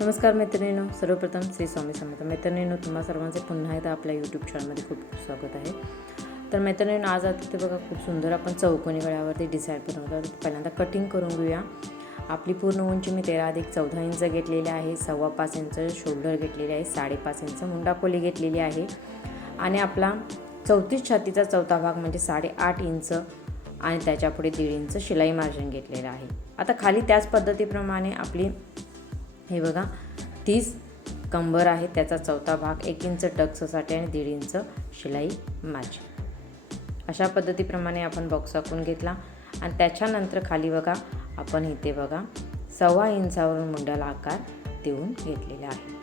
नमस्कार मैत्रिणींनो सर्वप्रथम श्री स्वामी समर्थ. मैत्रिणींनो तुम्हा सर्वांचे पुन्हा एकदा आपल्या यूट्यूब चॅनलमध्ये खूप खूप स्वागत आहे. तर मैत्रिणींनो आज आता ते बघा खूप सुंदर आपण चौकोनी गळ्यावरती डिझाईन बनवतो पहिल्यांदा कटिंग करून घेऊया. आपली पूर्ण उंची मी तेरा अधिक चौदा इंच घेतलेली आहे सव्वा पाच इंच शोल्डर घेतलेले आहे साडेपाच इंच मुंडाकोली घेतलेली आहे. आणि आपला चौतीस छातीचा चौथा भाग म्हणजे साडेआठ इंच आणि त्याच्यापुढे दीड इंच शिलाई मार्जिन घेतलेलं आहे. आता खाली त्याच पद्धतीप्रमाणे आपली हे बघा तीस कंबर आहे त्याचा चौथा भाग एक इंच टक्ससाठी आणि दीड इंच शिलाई मॅच अशा पद्धतीप्रमाणे आपण बॉक्स आखून घेतला. आणि त्याच्यानंतर खाली बघा आपण इथे बघा सव्वा इंचावरून मुंड्याला आकार देऊन घेतलेला आहे.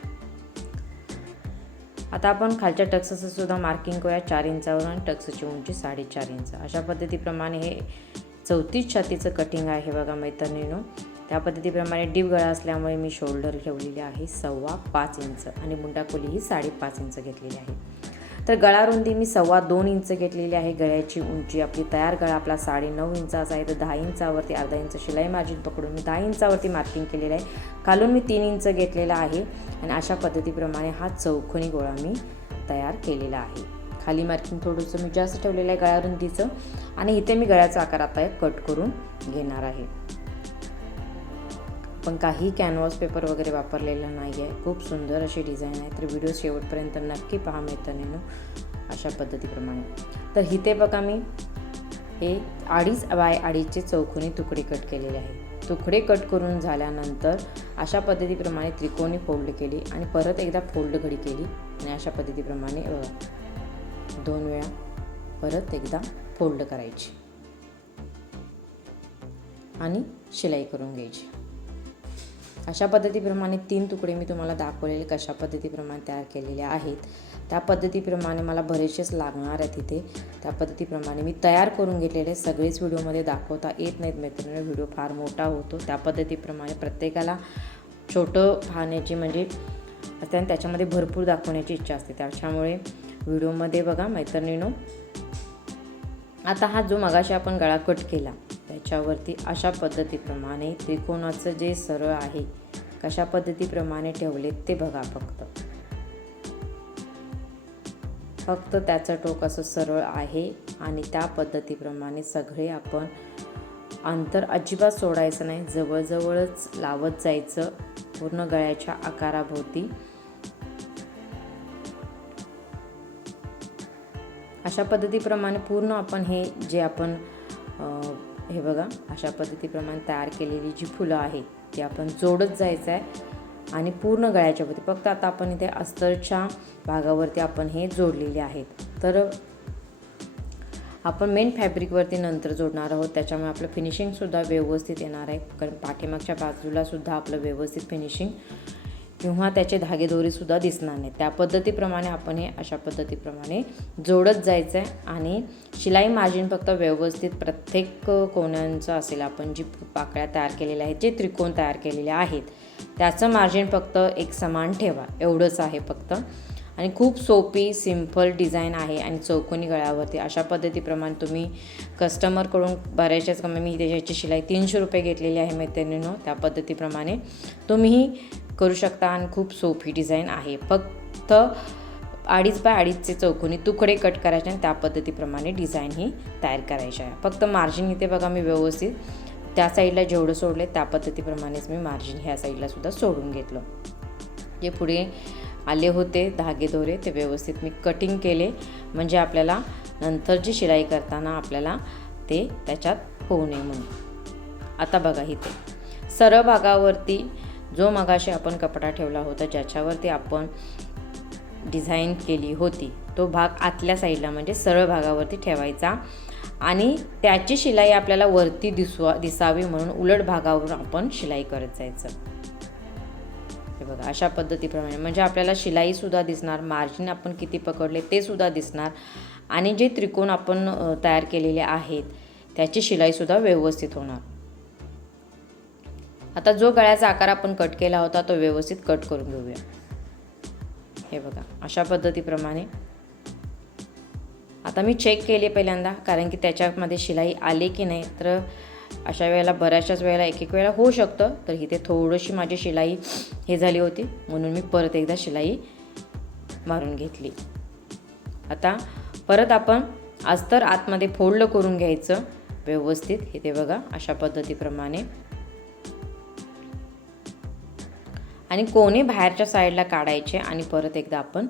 आता आपण खालच्या टक्सचं सुद्धा मार्किंग करूया चार इंचावरून आणि टक्सची उंची साडेचार इंच. अशा पद्धतीप्रमाणे हे चौतीस छातीचं कटिंग आहे बघा मैत्रिणीनो. त्या पद्धतीप्रमाणे डीप गळा असल्यामुळे मी शोल्डर ठेवलेली आहे सव्वा पाच इंच आणि मुंडाखोली ही साडेपाच इंच घेतलेली आहे. तर गळा रुंदी मी सव्वा दोन इंच घेतलेली आहे. गळ्याची उंची आपली तयार गळा आपला साडे नऊ इंचाचा आहे. तर दहा इंचावरती अर्धा इंच शिलाई मार्जिन पकडून मी दहा इंचावरती मार्किंग केलेलं आहे. खालून मी तीन इंच घेतलेला आहे आणि अशा पद्धतीप्रमाणे हा चौखणी गोळा मी तयार केलेला आहे. खाली मार्किंग थोडंसं मी जास्त ठेवलेलं आहे गळ्या रुंदीचं आणि इथे मी गळ्याचा आकार आता कट करून घेणार आहे. पण काही कॅनव्हास पेपर वगैरे वापरलेला नाही आहे खूप सुंदर अशी डिझाईन आहे. तर व्हिडिओ शेवटपर्यंत नक्की पहा मैत्रिणीनं अशा पद्धतीप्रमाणे. तर इथे बघा मी हे अडीच बाय अडीचचे चौकोनी तुकडे कट केलेले आहे. तुकडे कट करून झाल्यानंतर अशा पद्धतीप्रमाणे त्रिकोणी फोल्ड केली आणि परत एकदा फोल्ड घडी केली आणि अशा पद्धतीप्रमाणे दोन वेळा परत एकदा फोल्ड करायची. आणि शिलाई करून घ्यायची. अशा पद्धतीप्रमाणे तीन तुकडे मी तुम्हाला दाखवलेले कशा पद्धतीप्रमाणे तयार केलेले आहेत. त्या पद्धतीप्रमाणे मला बरेचसेच लागणार आहेत तिथे त्या पद्धतीप्रमाणे मी तयार करून घेतलेले सगळेच व्हिडिओमध्ये दाखवता येत नाहीत मैत्रिणी व्हिडिओ फार मोठा होतो. त्या पद्धतीप्रमाणे प्रत्येकाला छोटं पाहण्याची म्हणजे असते त्याच्यामध्ये भरपूर दाखवण्याची इच्छा असते. त्याच्यामुळे व्हिडिओमध्ये बघा मैत्रिणीनो आता हा जो मगाशी आपण गळा कट केला त्याच्यावरती अशा पद्धतीप्रमाणे त्रिकोणाचं जे सरळ आहे कशा पद्धतीप्रमाणे ठेवले ते बघा फक्त. फक्त त्याचं टोक असं सरळ आहे आणि त्या पद्धतीप्रमाणे सगळे आपण अंतर अजिबात सोडायचं नाही. जवळजवळच लावत जायचं पूर्ण गळ्याच्या आकाराभोवती. अशा पद्धतीप्रमाणे पूर्ण आपण हे जे आपण हे बघा अशा पद्धतीप्रमाणे तयार केलेली जी फुलं आहेत ती आपण जोडत जायचं आहे आणि पूर्ण गळ्याच्या भोवती फक्त आता आपण इथे अस्तरच्या भागावरती आपण हे जोडलेले आहेत. तर आपण मेन फॅब्रिकवरती नंतर जोडणार आहोत. त्याच्यामुळे आपलं फिनिशिंगसुद्धा व्यवस्थित येणार आहे. कारण पाठीमागच्या बाजूलासुद्धा आपलं व्यवस्थित फिनिशिंग किंवा त्याचे धागेदोरीसुद्धा दिसणार नाही. त्या पद्धतीप्रमाणे आपण हे अशा पद्धतीप्रमाणे जोडत जायचं आहे आणि शिलाई मार्जिन फक्त व्यवस्थित प्रत्येक कोण्यांचं असेल आपण जी पाकळ्या तयार केलेल्या आहेत जे त्रिकोण तयार केलेले आहेत त्याचं मार्जिन फक्त एक समान ठेवा. एवढंच आहे फक्त. आणि खूप सोपी सिंपल डिझाईन आहे आणि चौकोनी गळ्यावरती अशा पद्धतीप्रमाणे तुम्ही कस्टमरकडून बऱ्याचशाच कमी मी त्याच्याची शिलाई तीनशे रुपये घेतलेली आहे मैत्रिणीनो. त्या पद्धतीप्रमाणे तुम्ही करू शकता आणि खूप सोपी डिझाईन आहे. फक्त अडीच बाय अडीचचे चौकोनी तुकडे कट करायचे आणि त्या पद्धतीप्रमाणे डिझाईन ही तयार करायची आहे. फक्त मार्जिन इथे बघा मी व्यवस्थित त्या साईडला जेवढं सोडले त्या पद्धतीप्रमाणेच मी मार्जिन ह्या साईडलासुद्धा सोडून घेतलं. जे पुढे आले होते धागे दोरे ते व्यवस्थित मी कटिंग केले. म्हणजे आपल्याला नंतर जी शिलाई करताना आपल्याला ते त्याच्यात होऊ नये म्हणून. आता बघा इथे. सरळ भागावरती जो मगाशी आपण कपडा ठेवला होता ज्याच्यावरती आपण डिझाईन केली होती तो भाग आतल्या साईडला म्हणजे सरळ भागावरती ठेवायचा. आणि त्याची शिलाई आपल्याला वरती दिसवा दिसावी म्हणून उलट भागावरून आपण शिलाई करत जायचं. हे बघा अशा पद्धतीप्रमाणे. म्हणजे आपल्याला शिलाईसुद्धा दिसणार मार्जिन आपण किती पकडले ते सुद्धा दिसणार. आणि जे त्रिकोण आपण तयार केलेले आहेत त्याची शिलाईसुद्धा व्यवस्थित होणार. आता जो गळ्याचा आकार आपण कट केला होता तो व्यवस्थित कट करून घेऊया. हे बघा अशा पद्धतीप्रमाणे. आता मी चेक केले पहिल्यांदा कारण की त्याच्यामध्ये शिलाई आली की नाही तर अशा वेळेला बऱ्याचशाच वेळेला एक एक वेळेला होऊ शकतं. तर इथे थोडीशी माझी शिलाई हे झाली होती म्हणून मी परत एकदा शिलाई मारून घेतली. आता परत आपण अस्तर आतमध्ये फोल्ड करून घ्यायचं व्यवस्थित. इथे बघा अशा पद्धतीप्रमाणे. आणि कोणी बाहेरच्या साईडला काढायचे आणि परत एकदा आपण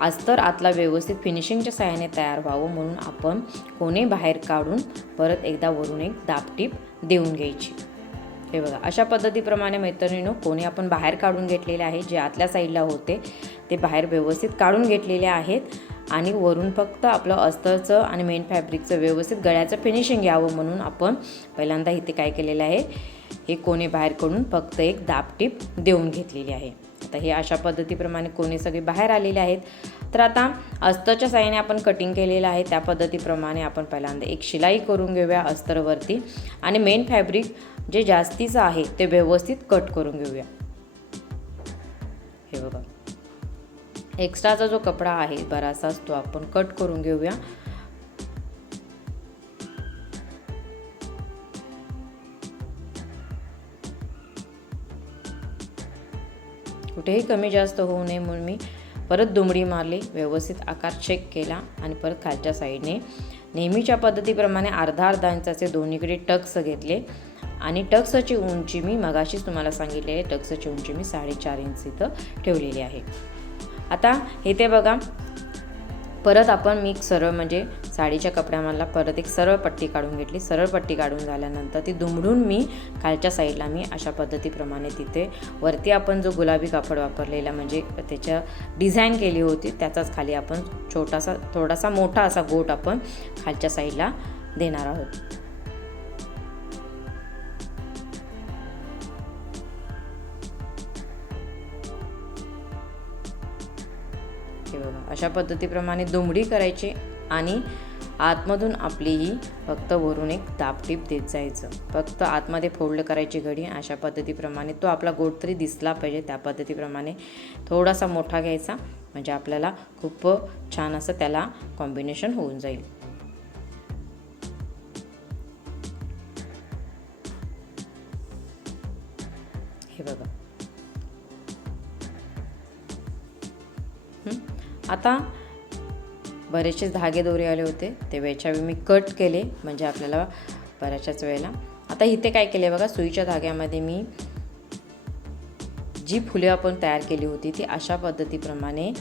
अस्तर आतला व्यवस्थित फिनिशिंगच्या साह्याने तयार व्हावं म्हणून आपण कोणी बाहेर काढून परत एकदा वरून एक दापटीप देऊन घ्यायची. हे बघा अशा पद्धतीप्रमाणे मैत्रिणीनो कोणी आपण बाहेर काढून घेतलेले आहे जे आतल्या साईडला होते ते बाहेर व्यवस्थित काढून घेतलेले आहेत आणि वरून फक्त आपलं अस्तरचं आणि मेन फॅब्रिकचं व्यवस्थित गळ्याचं फिनिशिंग यावं म्हणून आपण पहिल्यांदा इथे काय केलेलं आहे हे कोणी बाहेर काढून फक्त एक दापटीप देऊन घेतलेली आहे. आता हे अशा पद्धतीप्रमाणे कोणी सगळे बाहेर आलेले आहेत. तर आता अस्तरच्या साह्याने आपण कटिंग केलेलं आहे. त्या पद्धतीप्रमाणे आपण पहिल्यांदा एक शिलाई करून घेऊया अस्तरवरती. आणि मेन फॅब्रिक जे जास्तीचं आहे ते व्यवस्थित कट करून घेऊया. हे बघा. एक्स्ट्राचा जो कपडा आहे बराचसाच तो आपण कट करून घेऊया. कुठेही कमी जास्त होऊ नये म्हणून मी परत दुमडी मारली व्यवस्थित आकार चेक केला आणि परत खालच्या साईडने नेहमीच्या पद्धतीप्रमाणे अर्धा अर्धा इंचाचे दोन्हीकडे टक्स घेतले. आणि टक्सची उंची मी मगाशीच तुम्हाला सांगितले आहे टक्सची उंची मी साडेचार इंच इथं ठेवलेली आहे. आता इथे बघा परत आपण मी सरळ म्हणजे साडीच्या कपड्यामधला परत एक सरळ पट्टी काढून घेतली. सरळ पट्टी काढून झाल्यानंतर ती दुमडून मी खालच्या साईडला मी अशा पद्धतीप्रमाणे तिथे वरती आपण जो गुलाबी कापड वापरलेला म्हणजे त्याच्या डिझाईन केली होती त्याचाच खाली आपण छोटासा थोडासा मोठा असा गोट आपण खालच्या साईडला देणार आहोत. हे बघा अशा पद्धतीप्रमाणे दुमडी करायची आणि आतमधून आपली ही फक्त वरून एक दापटीप देत जायचं. फक्त आतमध्ये फोल्ड करायची घडी अशा पद्धतीप्रमाणे तो आपला गोट तरी दिसला पाहिजे त्या पद्धतीप्रमाणे थोडासा मोठा घ्यायचा. म्हणजे आपल्याला खूप छान असं त्याला कॉम्बिनेशन होऊन जाईल. हे बघा. आता बरेचसे धागे दोरे आले होते. ते वेळच्या वेळी मी कट केले म्हणजे आपल्याला बऱ्याचशाच वेळेला. आता इथे काय केले बघा सुईच्या धाग्यामध्ये मी जी फुले आपण तयार केली होती ती अशा पद्धतीप्रमाणे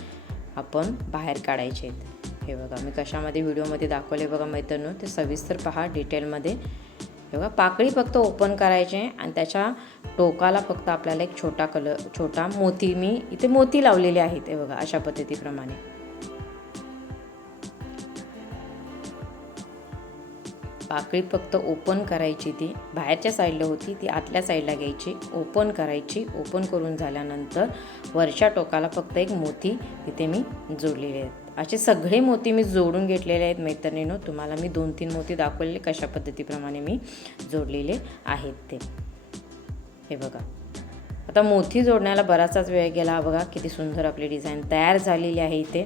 आपण बाहेर काढायचे आहेत. हे बघा मी कशामध्ये व्हिडिओमध्ये दाखवले बघा मैत्रिणी ते सविस्तर पहा डिटेलमध्ये. हे बघा पाकळी फक्त ओपन करायचे आणि त्याच्या टोकाला फक्त आपल्याला एक छोटा कलर छोटा मोती मी इथे मोती लावलेले आहेत हे बघा अशा पद्धतीप्रमाणे. पाकळी फक्त ओपन करायची ती. बाहेरच्या साईडला होती ती आतल्या साईडला घ्यायची. ओपन करायची. ओपन करून झाल्यानंतर वरच्या टोकाला फक्त एक मोती इथे मी जोडलेले आहेत. असे सगळे मोती मी जोडून घेतलेले आहेत मैत्रिणीनो. तुम्हाला मी दोन तीन मोती दाखवलेले कशा पद्धतीप्रमाणे मी जोडलेले आहेत ते. हे बघा. आता मोती जोडण्याला बराचसाच वेळ गेला. बघा किती सुंदर आपली डिझाईन तयार झालेली आहे इथे.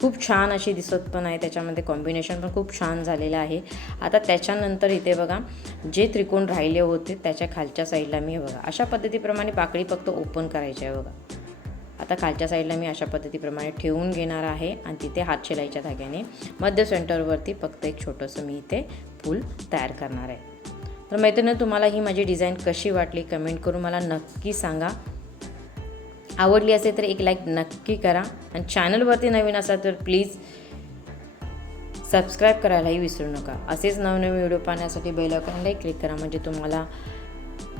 खूप छान अशी दिसत पण आहे त्याच्यामध्ये कॉम्बिनेशन पण खूप छान झालेलं आहे. आता त्याच्यानंतर इथे बघा जे त्रिकोण राहिले होते त्याच्या खालच्या साईडला मी बघा अशा पद्धतीप्रमाणे पाकळी फक्त ओपन करायची आहे बघा. आता खालच्या साईडला मी अशा पद्धतीप्रमाणे ठेवून घेणार आहे आणि तिथे हात शिलाईच्या धाग्याने मध्य सेंटरवरती फक्त एक छोटंसं मी इथे फूल तयार करणार आहे. तर मैत्रिणी तुम्हाला ही माझी डिझाईन कशी वाटली? कमेंट करून मला नक्की सांगा. आवडली असेल तर एक लाईक नक्की करा. आणि चॅनलवरती नवीन असाल तर प्लीज सबस्क्राईब करायलाही विसरू नका. असेच नवनवीन व्हिडिओ पाहण्यासाठी बेलॉकनलाही क्लिक करा. म्हणजे तुम्हाला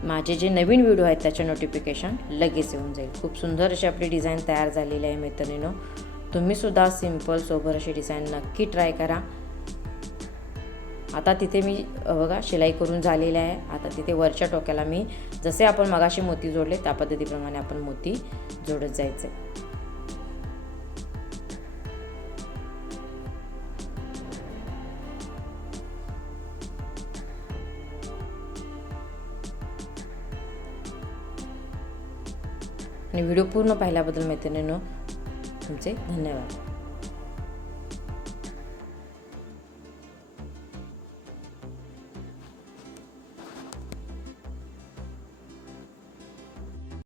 माझे जे नवीन व्हिडिओ आहेत त्याचे नोटिफिकेशन लगेच येऊन जाईल. खूप सुंदर अशी आपली डिझाईन तयार झालेली आहे मैत्रिणीनो तुम्हीसुद्धा सिंपल सोबर अशी डिझाईन नक्की ट्राय करा. आता तिथे मी बघा शिलाई करून झालेली आहे. आता तिथे वरच्या टोक्याला मी जसे आपण मगाशी मोती जोडले त्या पद्धतीप्रमाणे आपण मोती जोडत जायचे आणि व्हिडिओ पूर्ण पाहिल्याबद्दल मैत्रिणींनो तुमचे धन्यवाद.